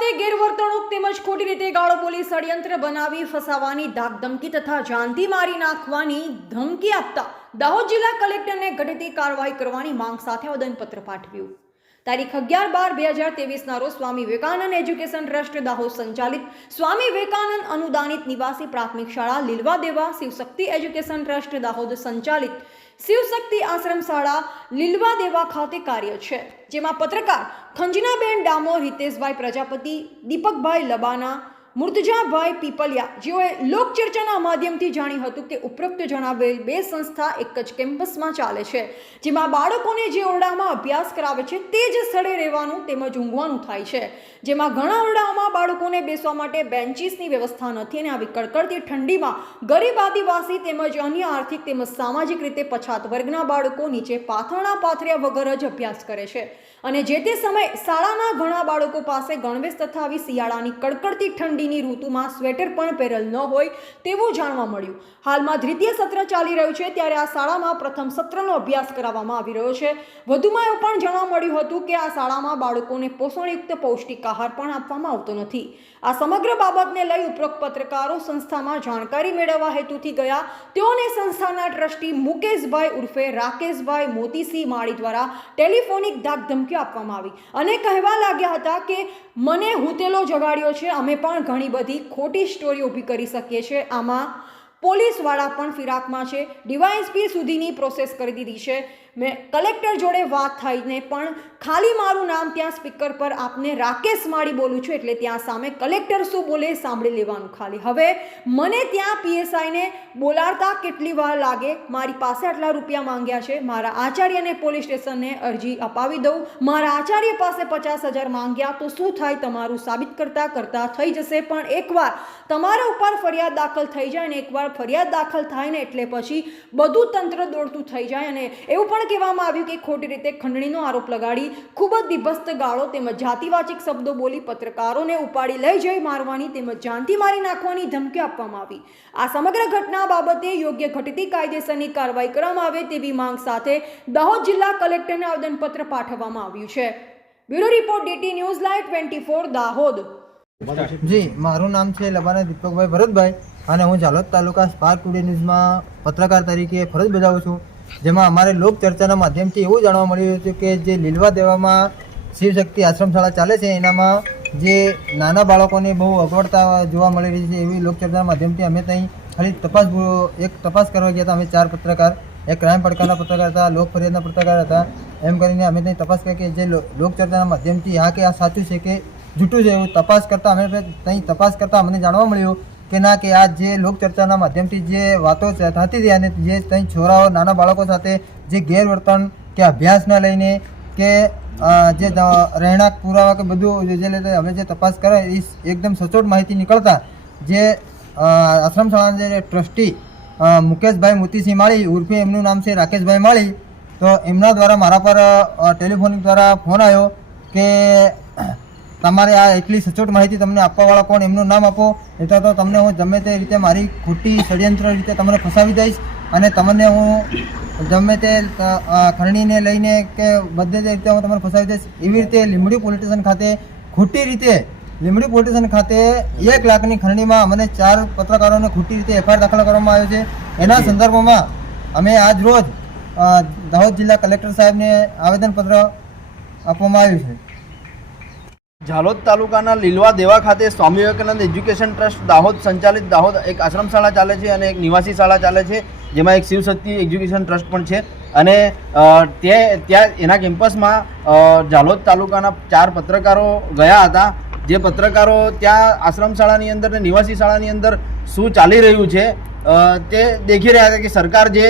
ખાતે ગેરવર્તણૂક તેમજ ખોટી રીતે ગાળો બોલી ષડયંત્ર બનાવી ફસાવાની ધાકધમકી તથા જાનથી મારી નાખવાની ધમકી આપતા દાહોદ જિલ્લા કલેક્ટરને ઘટતી કાર્યવાહી કરવાની માંગ સાથે આવેદનપત્ર પાઠવ્યું। તારીખ 11/12/2023 રોજ સ્વામી વિવેકાનંદ એજ્યુકેશન ટ્રસ્ટ દાહોદ સંચાલિત સ્વામી વિવેકાનંદ અનુદાનિત નિવાસી પ્રાથમિક શાળા લીલવા દેવા શિવશક્તિ એજ્યુકેશન ટ્રસ્ટ દાહોદ સંચાલિત શિવશક્તિ આશ્રમ શાળા લીલવા દેવા ખાતે કાર્ય છે, જેમાં પત્રકાર ખંજનાબેન ડામોર, હિતેશભાઈ પ્રજાપતિ, દીપકભાઈ લબાના, મુર્તજાભાઈ પીપલિયા જેઓએ લોકચર્ચાના માધ્યમથી જાણ્યું હતું કે ઉપરોક્ત જણાવેલ બે સંસ્થા એક જ કેમ્પસમાં ચાલે છે, જેમાં બાળકોને જે ઓરડામાં અભ્યાસ કરાવે છે તે જ સ્થળે રહેવાનું તેમજ ઊંઘવાનું થાય છે, જેમાં ઘણા ઓરડાઓમાં બાળકોને બેસવા માટે બેન્ચીસની વ્યવસ્થા નથી અને આવી કડકડતી ઠંડીમાં ગરીબ આદિવાસી તેમજ અન્ય આર્થિક તેમજ સામાજિક રીતે પછાત વર્ગના બાળકો નીચે પાથરણા પાથર્યા વગર જ અભ્યાસ કરે છે અને જે તે સમયે શાળાના ઘણા બાળકો પાસે ગણવેશ તથા આવી શિયાળાની કડકડતી ઠંડીની ઋતુમાં સ્વેટર પણ પહેરેલ ન હોય તેવું જાણવા મળ્યું। હાલમાં દ્વિતીય સત્ર ચાલી રહ્યું છે, ત્યારે આ શાળામાં પ્રથમ સત્રનો અભ્યાસ કરાવવામાં આવી રહ્યો છે। વધુમાં એવું પણ જાણવા મળ્યું હતું કે આ શાળામાં બાળકોને પોષણયુક્ત પૌષ્ટિક આહાર પણ આપવામાં આવતો નથી। આ સમગ્ર બાબતને લઈ ઉપરોક્ત પત્રકારો સંસ્થામાં જાણકારી મેળવવા હેતુથી ગયા। તેઓને સંસ્થાના ટ્રસ્ટી મુકેશભાઈ ઉર્ફે રાકેશભાઈ મોતીસિંહ માળી દ્વારા ટેલિફોનિક ધાકધમકીઓ આપવામાં આવી અને કહેવા લાગ્યા હતા કે મને હુતેલો જગાડ્યો છે, અમે પણ ઘણી બધી ખોટી સ્ટોરી ઊભી કરી શકીએ છીએ, આમાં પોલીસવાળા પણ ફિરાકમાં છે, ડીવાયએસપી સુધીની પ્રોસેસ કરી દીધી છે। મેં કલેક્ટર જોડે વાત થઈને પણ ખાલી મારું નામ ત્યાં સ્પીકર પર આપને રાકેશ માળી બોલું છું, એટલે ત્યાં સામે કલેક્ટર શું બોલે સાંભળી લેવાનું ખાલી। હવે મને ત્યાં પીએસઆઈને બોલાડતા કેટલી વાર લાગે, મારી પાસે આટલા રૂપિયા માંગ્યા છે, મારા આચાર્યને પોલીસ સ્ટેશનને અરજી અપાવી દઉં, મારા આચાર્ય પાસે 50,000 માંગ્યા તો શું થાય, તમારું સાબિત કરતાં કરતાં થઈ જશે, પણ એકવાર તમારા ઉપર ફરિયાદ દાખલ થઈ જાય ને એકવાર ફરિયાદ દાખલ થાય ને એટલે પછી બધું તંત્ર દોડતું થઈ જાય। અને એવું પણ કહેવામાં આવ્યું કે ખોટી રીતે ખંડણીનો આરોપ લગાડી ખૂબ જ બીભત્સ ગાળો તેમજ જાતિવાચક શબ્દો બોલી પત્રકારોને ઉપાડી લઈ જઈ મારવાની તેમજ જાનથી મારી નાખવાની ધમકી આપવામાં આવી। આ સમગ્ર ઘટના બાબતે યોગ્ય ઘટતી કાયદેસરની કાર્યવાહી કરવામાં આવે તેવી માંગ સાથે દાહોદ જિલ્લા કલેક્ટરને આવેદનપત્ર પાઠવવામાં આવ્યું છે। Bureau report DT news live 24 Dahod. જી, મારું નામ છે લબાના દીપકભાઈ ભરતભાઈ અને હું ઝાલોદ તાલુકા સ્પાર્ક ટુડે ન્યૂઝમાં પત્રકાર તરીકે ફરજ બજાવું છું, જેમાં અમારે લોકચર્ચાના માધ્યમથી એવું જાણવા મળ્યું હતું કે જે લીલવા દેવામાં શિવશક્તિ આશ્રમ શાળા ચાલે છે એનામાં જે નાના બાળકોને બહુ અગવડતા જોવા મળી રહી છે, એવી લોકચર્ચાના માધ્યમથી અમે ત્યાં ખાલી તપાસ કરવા ગયા હતા। અમે 4 પત્રકાર, એક ક્રાઇમ પડકારના પત્રકાર હતા, લોક ફરિયાદના પત્રકાર હતા, એમ કરીને અમે ત્યાં તપાસ કરી કે જે લોકચર્ચાના માધ્યમથી આ કે આ સાચું છે કે જૂઠું છે એવું તપાસ કરતાં અમે ત્યાં તપાસ કરતાં અમને જાણવા મળ્યું કે ના, કે આ જે લોકચર્ચાના માધ્યમથી જે વાતો થતી હતી અને જે ત્યાં છોરાઓ નાના બાળકો સાથે જે ગેરવર્તન કે અભ્યાસના લઈને કે જે રહેણાંક પુરાવા કે બધું જે રીતે અમે જે તપાસ કરે એ એકદમ સચોટ માહિતી નીકળતા જે આશ્રમ શાળાના જે ટ્રસ્ટી મુકેશભાઈ મોતીસિંહ માળી ઉર્ફે એમનું નામ છે રાકેશભાઈ માળી, તો એમના દ્વારા મારા પર ટેલિફોનિક દ્વારા ફોન આવ્યો કે તમારે આ એટલી સચોટ માહિતી તમને આપવાવાળા કોણ, એમનું નામ આપો, એટલે તો તમને હું ગમે તે રીતે મારી ખોટી ષડયંત્ર રીતે તમને ફસાવી દઈશ અને તમને હું ગમે તે ખરણીને લઈને કે બધે રીતે હું તમને ફસાવી દઈશ। એવી રીતે લીંબડી પોલીસ સ્ટેશન ખાતે ખોટી રીતે લીંબડી પોલીસ સ્ટેશન ખાતે 1 લાખની ખરણીમાં અમને 4 પત્રકારોને ખોટી રીતે FIR દાખલ કરવામાં આવ્યો છે। એના સંદર્ભમાં અમે આજ રોજ દાહોદ જિલ્લા કલેક્ટર સાહેબને આવેદનપત્ર આપવામાં આવ્યું છે। ઝાલોદ તાલુકાના લીલવા દેવા ખાતે સ્વામી વિવેકાનંદ એજ્યુકેશન ટ્રસ્ટ દાહોદ સંચાલિત દાહોદ એક આશ્રમ શાળા ચાલે છે અને એક નિવાસી શાળા ચાલે છે, જેમાં એક શિવશક્તિ એજ્યુકેશન ટ્રસ્ટ પણ છે। અને ત્યાં એના કેમ્પસમાં ઝાલોદ તાલુકાના 4 પત્રકારો ગયા હતા। જે પત્રકારો ત્યાં આશ્રમ શાળાની અંદર ને નિવાસી શાળાની અંદર શું ચાલી રહ્યું છે તે દેખી રહ્યા હતા કે સરકાર જે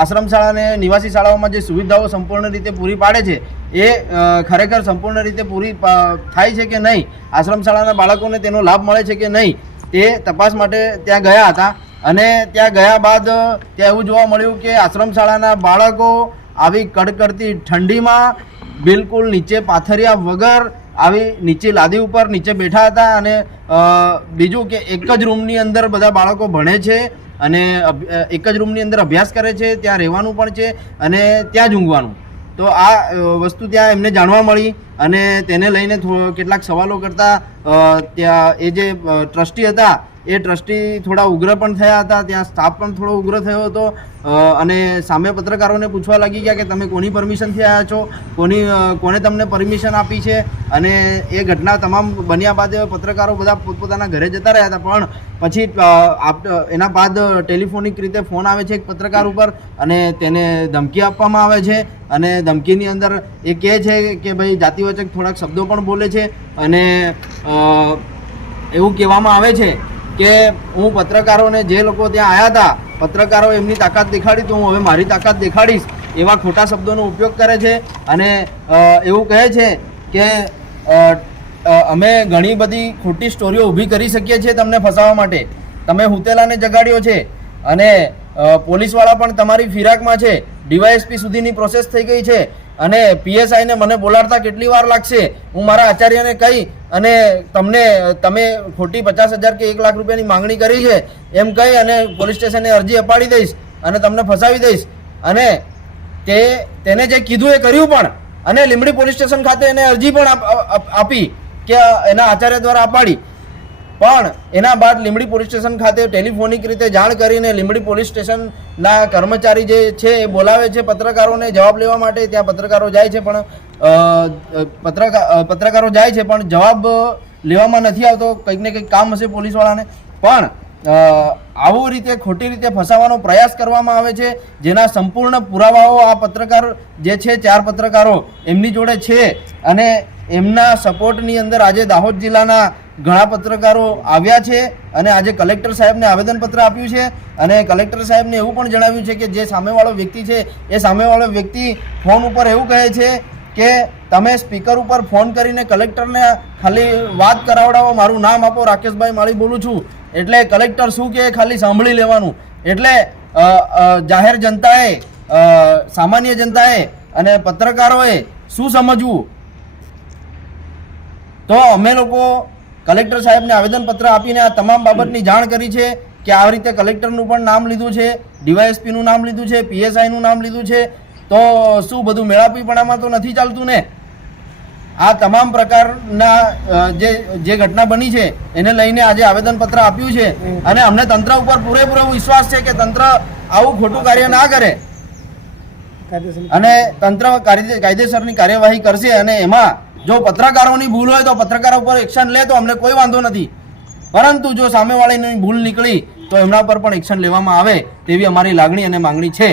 આશ્રમ શાળા અને નિવાસી શાળાઓમાં જે સુવિધાઓ સંપૂર્ણ રીતે પૂરી પાડે છે એ ખરેખર સંપૂર્ણ રીતે પૂરી થાય છે કે નહીં, આશ્રમ શાળાના બાળકોને તેનો લાભ મળે છે કે નહીં, તે તપાસ માટે ત્યાં ગયા હતા। અને ત્યાં ગયા બાદ ત્યાં એવું જોવા મળ્યું કે આશ્રમ શાળાના બાળકો આવી કડકડતી ઠંડીમાં બિલકુલ નીચે પાથર્યા વગર આવી નીચે લાદી ઉપર નીચે બેઠા હતા। અને બીજું કે એક જ રૂમની અંદર બધા બાળકો ભણે છે અને એક જ રૂમની અંદર અભ્યાસ કરે છે, ત્યાં રહેવાનું પણ છે અને ત્યાં જ ઊંઘવાનું। તો આ વસ્તુ ત્યાં એમને જાણવા મળી અને તેને લઈને કેટલાક સવાલો કરતા ત્યાં એ જે ટ્રસ્ટી હતા એ ટ્રસ્ટી થોડા ઉગ્ર પણ થયા હતા, ત્યાં સ્ટાફ પણ થોડો ઉગ્ર થયો હતો અને સામે પત્રકારોને પૂછવા લાગી ગયા કે તમે કોની પરમિશનથી આવ્યા છો, કોને તમને પરમિશન આપી છે. અને એ ઘટના તમામ બન્યા બાદ પત્રકારો બધા પોતપોતાના ઘરે જતા રહ્યા હતા. પણ પછી એના બાદ ટેલિફોનિક રીતે ફોન આવે છે એક પત્રકાર ઉપર અને તેને ધમકી આપવામાં આવે છે. અને ધમકીની અંદર એ કહે છે કે ભાઈ જાતિવાચક થોડાક શબ્દો પણ બોલે છે અને એવું કહેવામાં આવે છે કે હું પત્રકારોને, જે લોકો ત્યાં આવ્યા હતા, પત્રકારો એમની તાકાત દેખાડી તો હું હવે મારી તાકાત દેખાડીશ, એવા ખોટા શબ્દોનો ઉપયોગ કરે છે. અને એવું કહે છે કે અમે ઘણી બધી ખોટી સ્ટોરીઓ ઊભી કરી શકીએ છીએ તમને ફસાવવા માટે, તમે હુતેલાને જગાડ્યો છે અને પોલીસવાળા પણ તમારી ફિરાકમાં છે, ડીવાયએસપી સુધીની પ્રોસેસ થઈ ગઈ છે અને પીએસઆઈને મને બોલાડતા કેટલી વાર લાગશે, હું મારા આચાર્યને કહી અને તમે ખોટી 50,000 કે 1 લાખ રૂપિયાની માંગણી કરી છે એમ કહી અને પોલીસ સ્ટેશને અરજી અપાડી દઈશ અને તમને ફસાવી દઈશ. અને તેને જે કીધું એ કર્યું પણ, અને લીંબડી પોલીસ સ્ટેશન ખાતે એને અરજી પણ આપી કે એના આચાર્ય દ્વારા અપાડી. પણ એના બાદ લીંબડી પોલીસ સ્ટેશન ખાતે ટેલિફોનિક રીતે જાણ કરીને લીંબડી પોલીસ સ્ટેશનના કર્મચારી જે છે એ બોલાવે છે પત્રકારોને જવાબ લેવા માટે. ત્યાં પત્રકારો જાય છે પણ જવાબ લેવામાં નથી આવતો, કંઈક ને કંઈક કામ હશે પોલીસવાળાને. પણ આવું રીતે ખોટી રીતે ફસાવાનો પ્રયાસ કરવામાં આવે છે, જેના સંપૂર્ણ પુરાવાઓ આ પત્રકાર જે છે 4 પત્રકારો એમની જોડે છે. અને એમના સપોર્ટની અંદર આજે દાહોદ જિલ્લાના ઘણા પત્રકારો આવ્યા છે અને આજે કલેક્ટર સાહેબને આવેદનપત્ર આપ્યું છે. અને કલેક્ટર સાહેબને એવું પણ જણાવ્યું છે કે જે સામેવાળો વ્યક્તિ છે એ સામેવાળો વ્યક્તિ ફોન ઉપર એવું કહે છે કે તમે સ્પીકર ઉપર ફોન કરીને કલેક્ટરને ખાલી વાત કરાવડાવો, મારું નામ આપો, રાકેશભાઈ માળી બોલું છું, એટલે કલેક્ટર શું કહે ખાલી સાંભળી લેવાનું. એટલે જાહેર જનતાએ, સામાન્ય જનતાએ અને પત્રકારોએ શું સમજવું? તો અમે લોકો કલેક્ટર સાહેબને આવેદનપત્ર આપીને આ તમામ બાબતની જાણ કરી છે કે આવી રીતે કલેક્ટરનું પણ નામ લીધું છે, ડીવાયએસપીનું નામ લીધું છે, પીએસઆઈનું નામ લીધું છે. તો શું બધું મેળાપીપણામાં તો નથી ચાલતું ને? આ તમામ પ્રકારના જે ઘટના બની છે એને લઈને આજે આવેદનપત્ર આપ્યું છે. અને અમને તંત્ર ઉપર પૂરેપૂરો વિશ્વાસ છે કે તંત્ર આવું ખોટું કાર્ય ના કરે અને તંત્ર કાયદેસરની કાર્યવાહી કરશે. અને એમાં જો પત્રકારોની ભૂલ હોય તો પત્રકારો પર એક્શન લે તો અમને કોઈ વાંધો નથી, પરંતુ જો સામેવાળાની ભૂલ નીકળી તો એમના પર પણ એક્શન લેવામાં આવે તેવી અમારી લાગણી અને માંગણી છે.